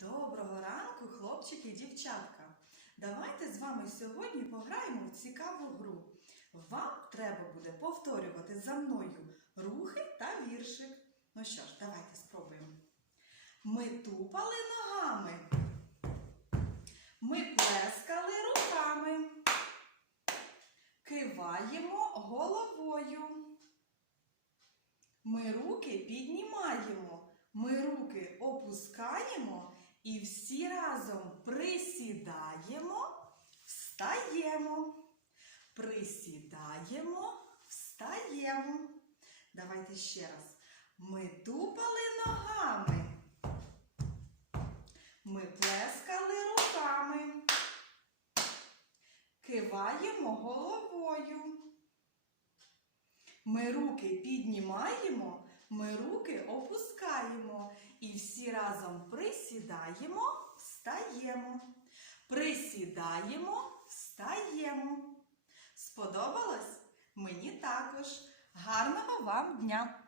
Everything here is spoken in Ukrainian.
Доброго ранку, хлопчики і дівчатка. Давайте з вами сьогодні пограємо в цікаву гру. Вам треба буде повторювати за мною рухи та віршик. Ну що ж, давайте спробуємо. Ми тупали ногами. Ми плескали руками. Киваємо головою. Ми руки піднімаємо, ми руки опускаємо і всі разом присідаємо, встаємо. Присідаємо, встаємо. Давайте ще раз. Ми тупали ногами. Ми плескали руками. Киваємо головою. Ми руки піднімаємо, ми руки опускаємо і всі разом присідаємо, встаємо. Присідаємо, встаємо. Сподобалось? Мені також. Гарного вам дня!